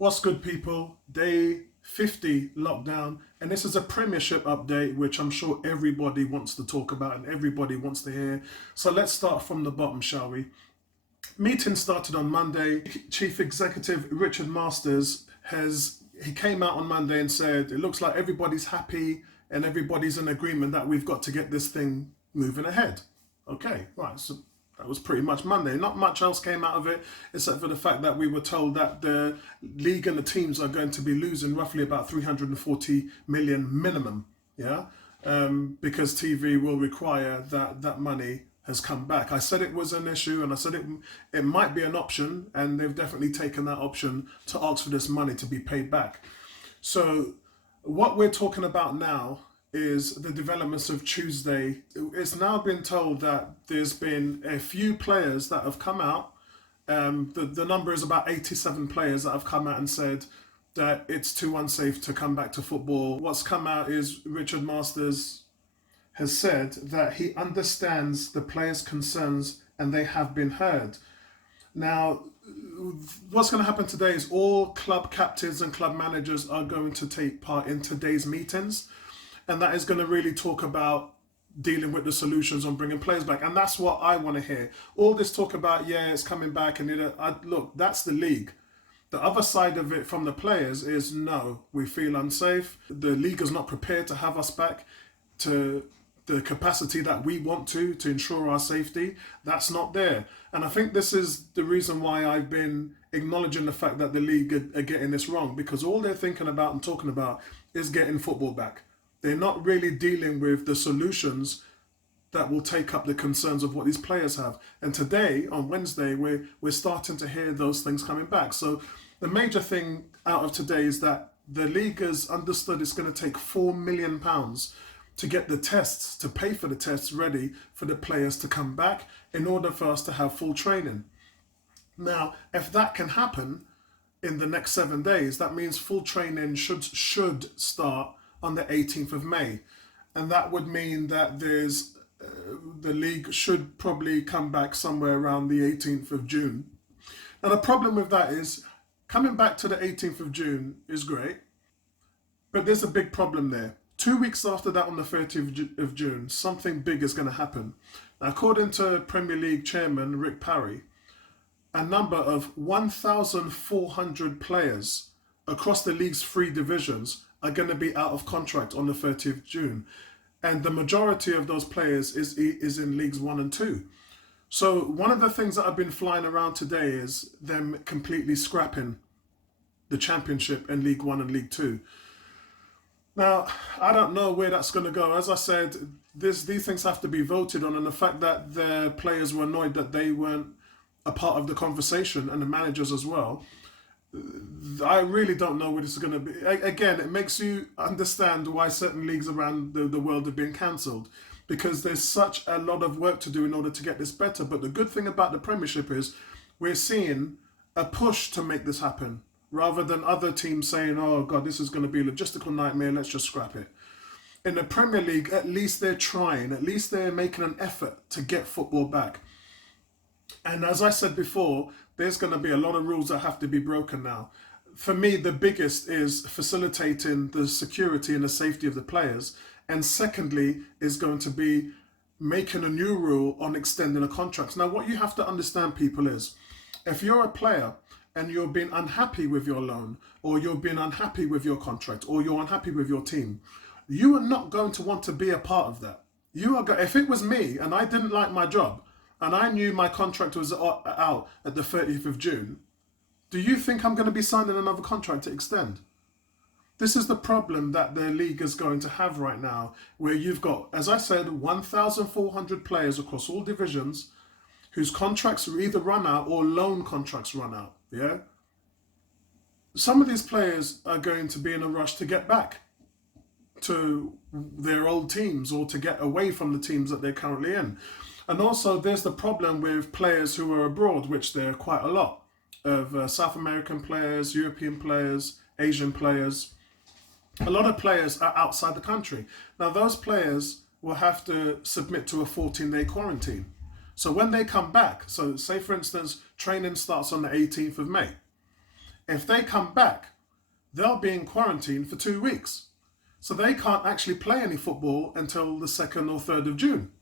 What's good, people? Day 50 lockdown, and this is a Premiership update, which I'm sure everybody wants to talk about and everybody wants to hear. So let's start from the bottom, shall we? Meeting started on Monday. Chief Executive Richard Masters he came out on Monday and said it looks like everybody's happy and everybody's in agreement that we've got to get this thing moving ahead. Okay, right. So that was pretty much Monday. Not much else came out of it, except for the fact that we were told that the league and the teams are going to be losing roughly about 340 million minimum. Yeah, because TV will require that money has come back. I said it was an issue, and I said it might be an option, and they've definitely taken that option to ask for this money to be paid back. So what we're talking about now is the developments of Tuesday. It's now been told that there's been a few players that have come out. The number is about 87 players that have come out and said that it's too unsafe to come back to football. What's come out is Richard Masters has said that he understands the players' concerns and they have been heard. Now, what's going to happen today is all club captains and club managers are going to take part in today's meetings, and that is going to really talk about dealing with the solutions on bringing players back. And that's what I want to hear. All this talk about, yeah, it's coming back, and look, that's the league. The other side of it from the players is, no, we feel unsafe. The league is not prepared to have us back to the capacity that we want to ensure our safety. That's not there. And I think this is the reason why I've been acknowledging the fact that the league are getting this wrong, because all they're thinking about and talking about is getting football back. They're not really dealing with the solutions that will take up the concerns of what these players have. And today, on Wednesday, we're starting to hear those things coming back. So the major thing out of today is that the league has understood it's going to take £4 million to get the tests, to pay for the tests ready for the players to come back in order for us to have full training. Now, if that can happen in the next 7 days, that means full training should start on the 18th of May. And that would mean that the league should probably come back somewhere around the 18th of June. Now, the problem with that is coming back to the 18th of June is great, but there's a big problem there. 2 weeks after that, on the 30th of June, something big is going to happen. Now, according to Premier League chairman Rick Parry, a number of 1,400 players across the league's 3 divisions are going to be out of contract on the 30th of June. And the majority of those players is in Leagues 1 and 2. So one of the things that have been flying around today is them completely scrapping the Championship and League 1 and League 2. Now, I don't know where that's going to go. As I said, these things have to be voted on, and the fact that the players were annoyed that they weren't a part of the conversation, and the managers as well, I really don't know where this is going to be. Again, it makes you understand why certain leagues around the world have been cancelled, because there's such a lot of work to do in order to get this better. But the good thing about the Premiership is we're seeing a push to make this happen, rather than other teams saying, oh God, this is going to be a logistical nightmare, let's just scrap it. In the Premier League, at least they're trying, at least they're making an effort to get football back. And as I said before, there's going to be a lot of rules that have to be broken now. For me, the biggest is facilitating the security and the safety of the players. And secondly, is going to be making a new rule on extending a contract. Now, what you have to understand, people, is if you're a player and you're being unhappy with your loan, or you're being unhappy with your contract, or you're unhappy with your team, you are not going to want to be a part of that. If it was me and I didn't like my job, and I knew my contract was out at the 30th of June, do you think I'm going to be signing another contract to extend? This is the problem that the league is going to have right now, where you've got, as I said, 1,400 players across all divisions whose contracts either run out or loan contracts run out. Yeah? Some of these players are going to be in a rush to get back to their old teams, or to get away from the teams that they're currently in. And also there's the problem with players who are abroad, which there are quite a lot of South American players, European players, Asian players. A lot of players are outside the country. Now those players will have to submit to a 14-day quarantine. So when they come back, so say for instance, training starts on the 18th of May. If they come back, they'll be in quarantine for 2 weeks. So they can't actually play any football until the 2nd or 3rd of June.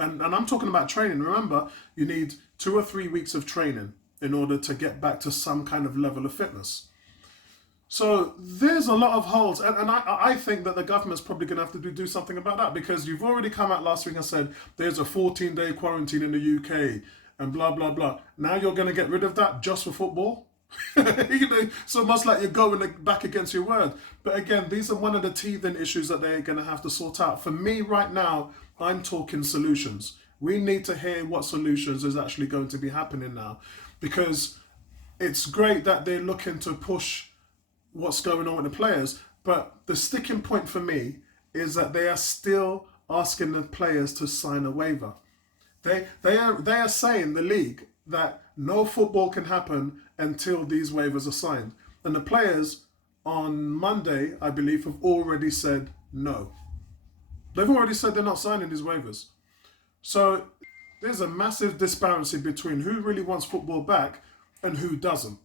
And I'm talking about training. Remember, you need 2 or 3 weeks of training in order to get back to some kind of level of fitness. So there's a lot of holes. And I think that the government's probably going to have to do something about that, because you've already come out last week and said there's a 14-day quarantine in the UK and blah, blah, blah. Now you're going to get rid of that just for football? It's almost like you're going back against your word. But again, these are one of the teething issues that they're going to have to sort out. For me right now, I'm talking solutions. We need to hear what solutions is actually going to be happening now, because it's great that they're looking to push what's going on with the players, but the sticking point for me is that they are still asking the players to sign a waiver. They are saying, the league, that no football can happen until these waivers are signed. And the players on Monday, I believe, have already said no. They've already said they're not signing these waivers. So there's a massive disparity between who really wants football back and who doesn't.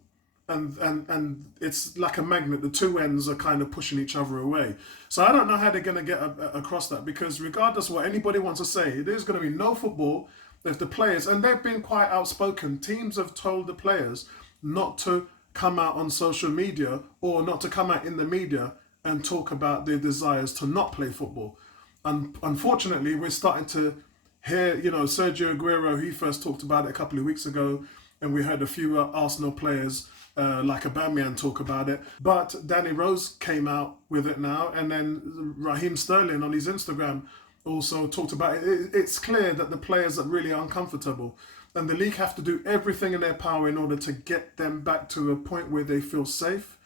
And it's like a magnet. The two ends are kind of pushing each other away. So I don't know how they're going to get across that, because regardless of what anybody wants to say, there's going to be no football if the players, and they've been quite outspoken, teams have told the players not to come out on social media or not to come out in the media and talk about their desires to not play football. And unfortunately, we're starting to hear, Sergio Aguero, he first talked about it a couple of weeks ago, and we heard a few Arsenal players like Aubameyang talk about it. But Danny Rose came out with it now, and then Raheem Sterling on his Instagram also talked about it. It's clear that the players are really uncomfortable, and the league have to do everything in their power in order to get them back to a point where they feel safe,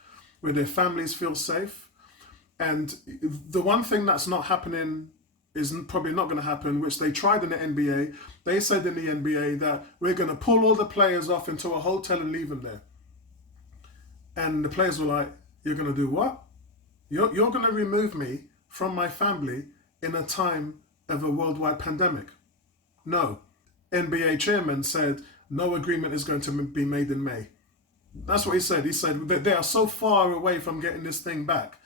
where their families feel safe. And the one thing that's not happening is probably not going to happen, which they tried in the NBA. They said in the NBA that we're going to pull all the players off into a hotel and leave them there. And the players were like, you're going to do what? You're going to remove me from my family in a time of a worldwide pandemic? No. NBA chairman said no agreement is going to be made in May. That's what he said. He said that they are so far away from getting this thing back,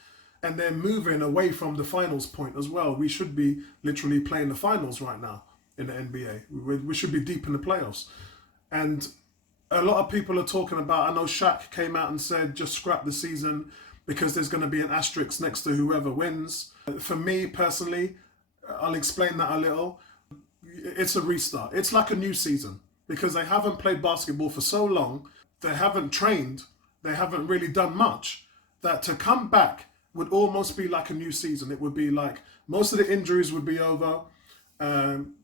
and they're moving away from the finals point as well. We should be literally playing the finals right now in the NBA. We should be deep in the playoffs. And a lot of people are talking about, I know Shaq came out and said, just scrap the season because there's going to be an asterisk next to whoever wins. For me personally, I'll explain that a little. It's a restart. It's like a new season, because they haven't played basketball for so long. They haven't trained. They haven't really done much. That to come back would almost be like a new season. It would be like most of the injuries would be over.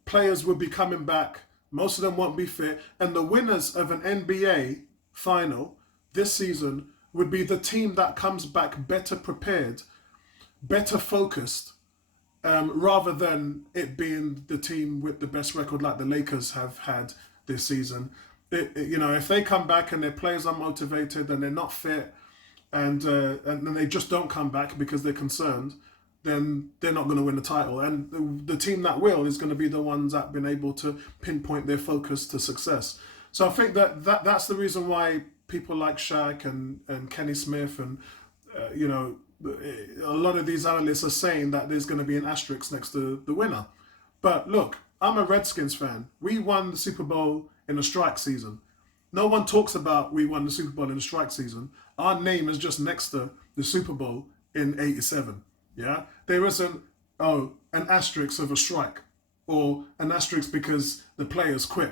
Players would be coming back. Most of them won't be fit. And the winners of an NBA final this season would be the team that comes back better prepared, better focused, rather than it being the team with the best record like the Lakers have had this season. If they come back and their players are motivated and they're not fit, and they just don't come back because they're concerned, then they're not going to win the title. And the team that will is going to be the ones that have been able to pinpoint their focus to success. So I think that's the reason why people like Shaq and Kenny Smith and, a lot of these analysts are saying that there's going to be an asterisk next to the winner. But look, I'm a Redskins fan. We won the Super Bowl in a strike season. No one talks about we won the Super Bowl in a strike season. Our name is just next to the Super Bowl in '87. Yeah, there isn't an asterisk of a strike or an asterisk because the players quit,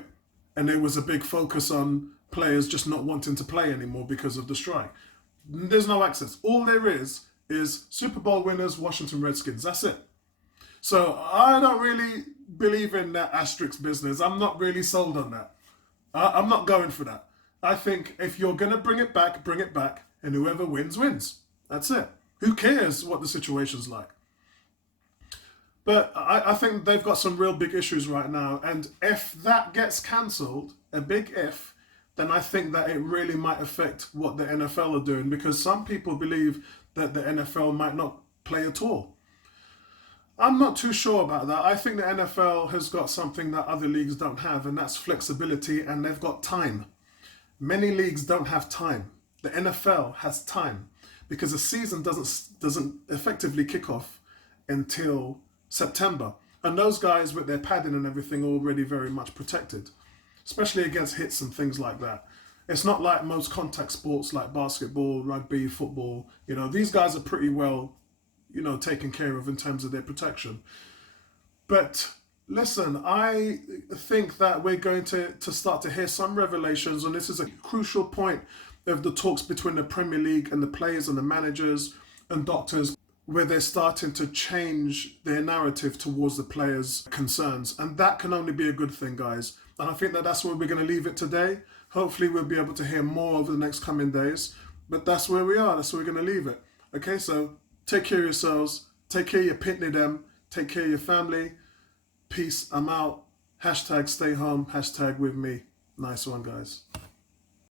and there was a big focus on players just not wanting to play anymore because of the strike. There's no access. All there is Super Bowl winners, Washington Redskins. That's it. So I don't really believe in that asterisk business. I'm not really sold on that. I'm not going for that. I think if you're going to bring it back, and whoever wins, wins. That's it. Who cares what the situation's like? But I think they've got some real big issues right now. And if that gets cancelled, a big if, then I think that it really might affect what the NFL are doing, because some people believe that the NFL might not play at all. I'm not too sure about that. I think the NFL has got something that other leagues don't have, and that's flexibility, and they've got time. Many leagues don't have time. the NFL has time because the season doesn't effectively kick off until September. And those guys with their padding and everything are already very much protected, especially against hits and things like that. It's not like most contact sports like basketball, rugby, football. You know, these guys are pretty well, you know, taken care of in terms of their protection. But listen, I think that we're going to start to hear some revelations, and this is a crucial point of the talks between the Premier League and the players and the managers and doctors, where they're starting to change their narrative towards the players' concerns. And that can only be a good thing, guys. And I think that that's where we're going to leave it today. Hopefully we'll be able to hear more over the next coming days. But that's where we are. That's where we're going to leave it. Okay, so take care of yourselves. Take care of your pitney them. Take care of your family. Peace. I'm out. Hashtag stay home. Hashtag with me. Nice one, guys.